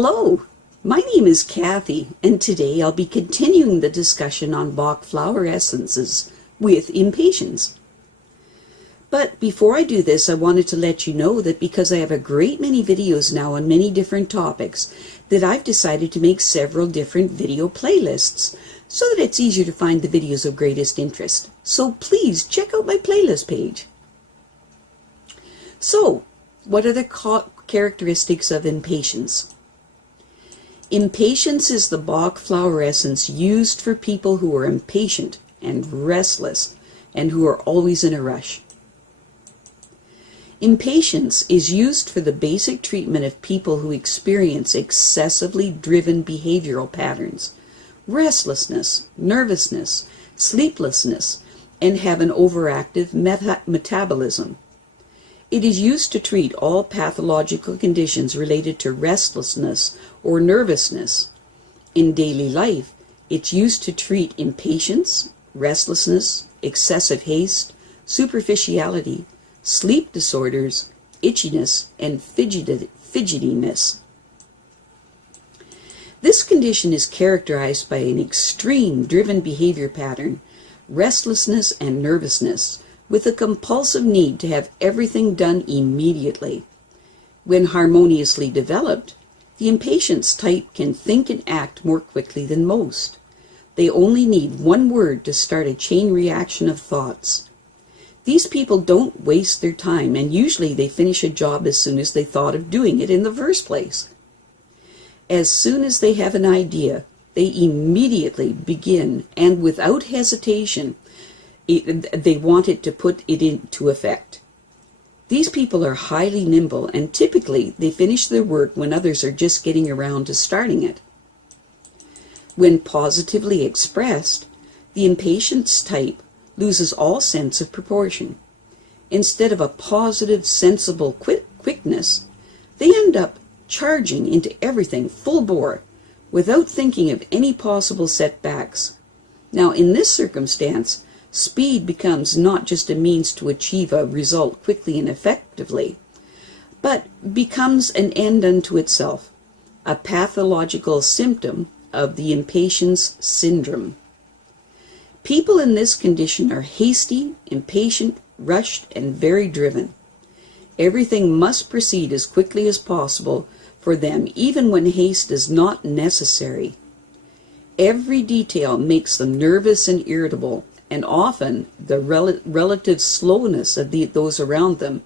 Hello, my name is Kathy, and today I'll be continuing the discussion on Bach flower essences with Impatiens. But before I do this, I wanted to let you know that because I have a great many videos now on many different topics, that I've decided to make several different video playlists so that it's easier to find the videos of greatest interest. So please check out my playlist page. So, what are the characteristics of impatiens? Impatiens is the Bach flower essence used for people who are impatient and restless and who are always in a rush. Impatiens is used for the basic treatment of people who experience excessively driven behavioral patterns, restlessness, nervousness, sleeplessness, and have an overactive metabolism. It is used to treat all pathological conditions related to restlessness or nervousness. In daily life, it's used to treat impatience, restlessness, excessive haste, superficiality, sleep disorders, itchiness, and fidgetiness. This condition is characterized by an extreme driven behavior pattern, restlessness and nervousness, with a compulsive need to have everything done immediately. When harmoniously developed, the impatiens type can think and act more quickly than most. They only need one word to start a chain reaction of thoughts. These people don't waste their time, and usually they finish a job as soon as they thought of doing it in the first place. As soon as they have an idea, they immediately begin, and without hesitation, they want it to put it into effect. These people are highly nimble, and typically they finish their work when others are just getting around to starting it. When positively expressed, the impatiens type loses all sense of proportion. Instead of a positive, sensible quickness, they end up charging into everything full bore without thinking of any possible setbacks. Now, in this circumstance, speed becomes not just a means to achieve a result quickly and effectively, but becomes an end unto itself, a pathological symptom of the impatiens syndrome. People in this condition are hasty, impatient, rushed, and very driven. Everything must proceed as quickly as possible for them, even when haste is not necessary. Every detail makes them nervous and irritable, and often the relative slowness of those around them,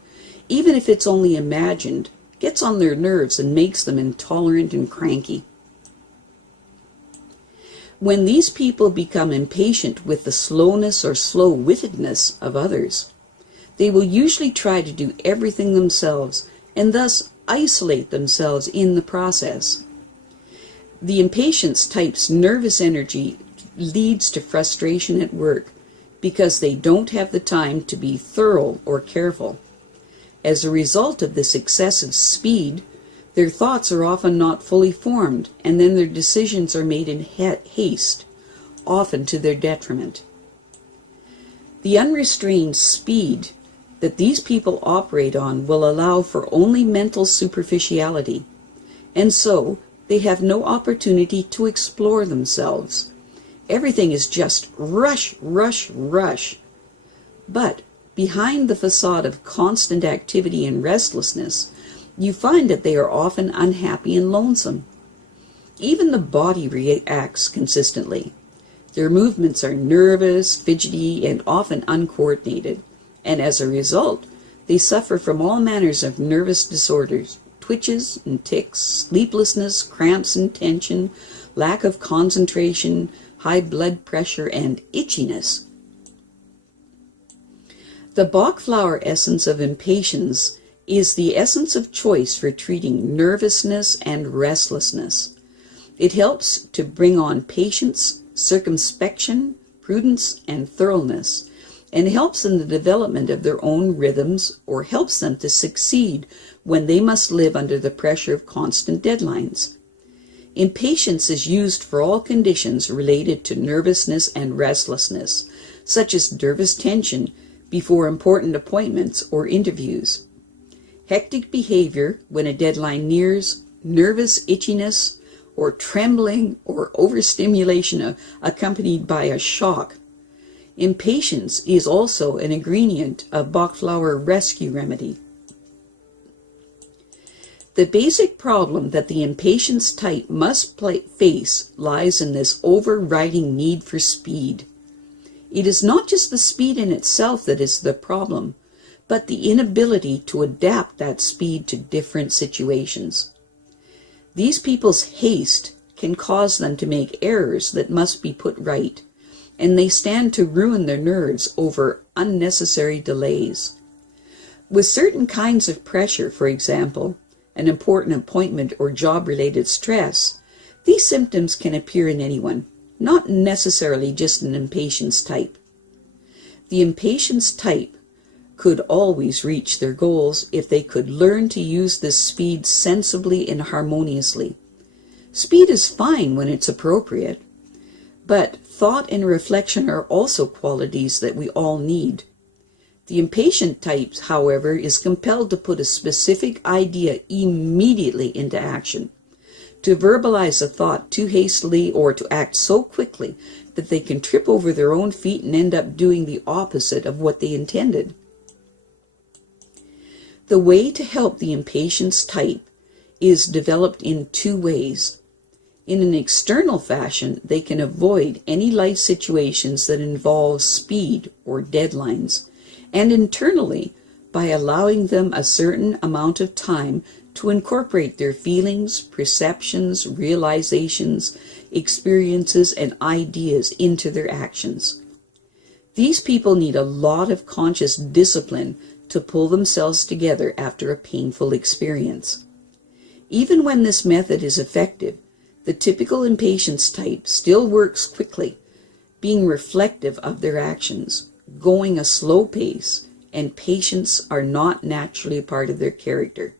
even if it's only imagined, gets on their nerves and makes them intolerant and cranky. When these people become impatient with the slowness or slow-wittedness of others, they will usually try to do everything themselves and thus isolate themselves in the process. The impatiens type's nervous energy leads to frustration at work because they don't have the time to be thorough or careful. As a result of this excessive speed, their thoughts are often not fully formed, and then their decisions are made in haste, often to their detriment. The unrestrained speed that these people operate on will allow for only mental superficiality, and so they have no opportunity to explore themselves. Everything is just rush, rush, rush. But behind the facade of constant activity and restlessness, you find that they are often unhappy and lonesome. Even the body reacts consistently. Their movements are nervous, fidgety, and often uncoordinated, and as a result, they suffer from all manners of nervous disorders, twitches and tics, sleeplessness, cramps and tension, lack of concentration, high blood pressure, and itchiness. The Bach flower essence of impatiens is the essence of choice for treating nervousness and restlessness. It helps to bring on patience, circumspection, prudence, and thoroughness, and helps in the development of their own rhythms, or helps them to succeed when they must live under the pressure of constant deadlines. Impatiens is used for all conditions related to nervousness and restlessness, such as nervous tension before important appointments or interviews, hectic behavior when a deadline nears, nervous itchiness, or trembling or overstimulation accompanied by a shock. Impatience is also an ingredient of Bach flower rescue remedy. The basic problem that the impatience type must face lies in this overriding need for speed. It is not just the speed in itself that is the problem, but the inability to adapt that speed to different situations. These people's haste can cause them to make errors that must be put right, and they stand to ruin their nerves over unnecessary delays. With certain kinds of pressure, for example, an important appointment or job-related stress, these symptoms can appear in anyone, not necessarily just an impatience type. The impatience type could always reach their goals if they could learn to use this speed sensibly and harmoniously. Speed is fine when it's appropriate, but thought and reflection are also qualities that we all need. The impatient type, however, is compelled to put a specific idea immediately into action, to verbalize a thought too hastily or to act so quickly that they can trip over their own feet and end up doing the opposite of what they intended. The way to help the impatience type is developed in two ways. In an external fashion, they can avoid any life situations that involve speed or deadlines, and internally, by allowing them a certain amount of time to incorporate their feelings, perceptions, realizations, experiences, and ideas into their actions. These people need a lot of conscious discipline to pull themselves together after a painful experience. Even when this method is effective, the typical impatience type still works quickly, being reflective of their actions, going a slow pace, and patience are not naturally a part of their character.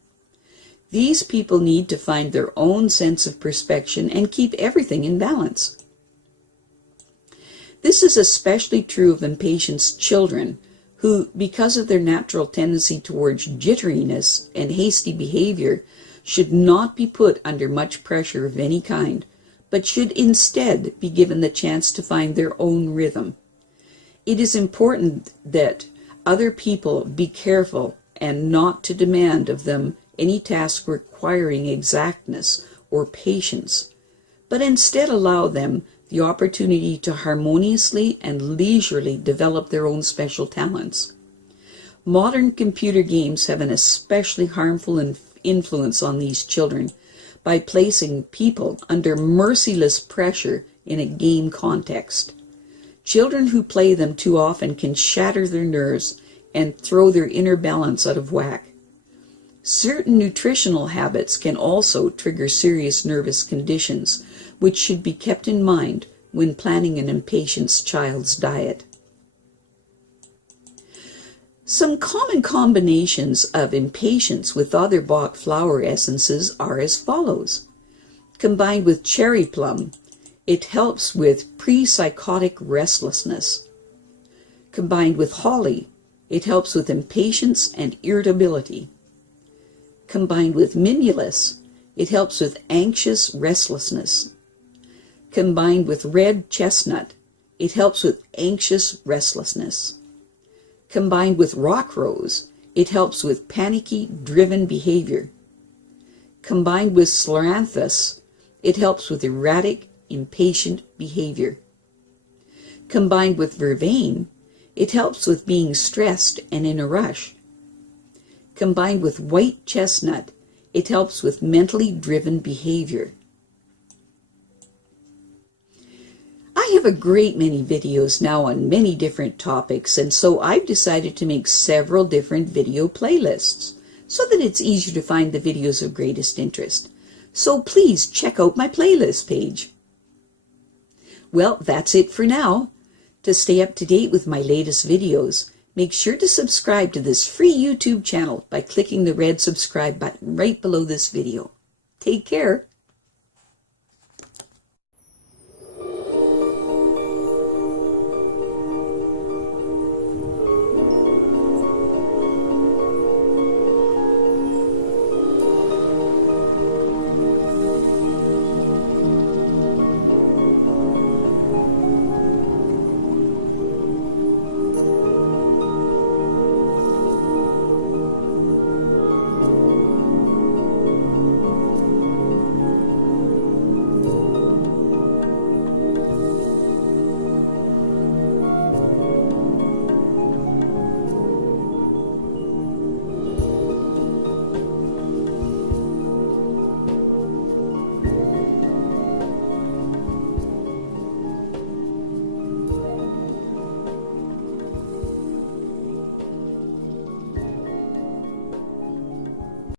These people need to find their own sense of perspective and keep everything in balance. This is especially true of impatience children, who, because of their natural tendency towards jitteriness and hasty behavior, should not be put under much pressure of any kind, but should instead be given the chance to find their own rhythm. It is important that other people be careful and not to demand of them any task requiring exactness or patience, but instead allow them the opportunity to harmoniously and leisurely develop their own special talents. Modern computer games have an especially harmful influence on these children by placing people under merciless pressure in a game context. Children who play them too often can shatter their nerves and throw their inner balance out of whack. Certain nutritional habits can also trigger serious nervous conditions, which should be kept in mind when planning an impatience child's diet. Some common combinations of impatience with other Bach flower essences are as follows. Combined with cherry plum, it helps with pre-psychotic restlessness. Combined with holly, it helps with impatience and irritability. Combined with mimulus, it helps with anxious restlessness. Combined with red chestnut, it helps with anxious restlessness. Combined with rock rose, it helps with panicky, driven behavior. Combined with scleranthus, it helps with erratic, impatient behavior. Combined with vervain, it helps with being stressed and in a rush. Combined with white chestnut, it helps with mentally driven behavior. I have a great many videos now on many different topics, and so I've decided to make several different video playlists so that it's easier to find the videos of greatest interest. So please check out my playlist page. Well, that's it for now. To stay up to date with my latest videos, make sure to subscribe to this free YouTube channel by clicking the red subscribe button right below this video. Take care.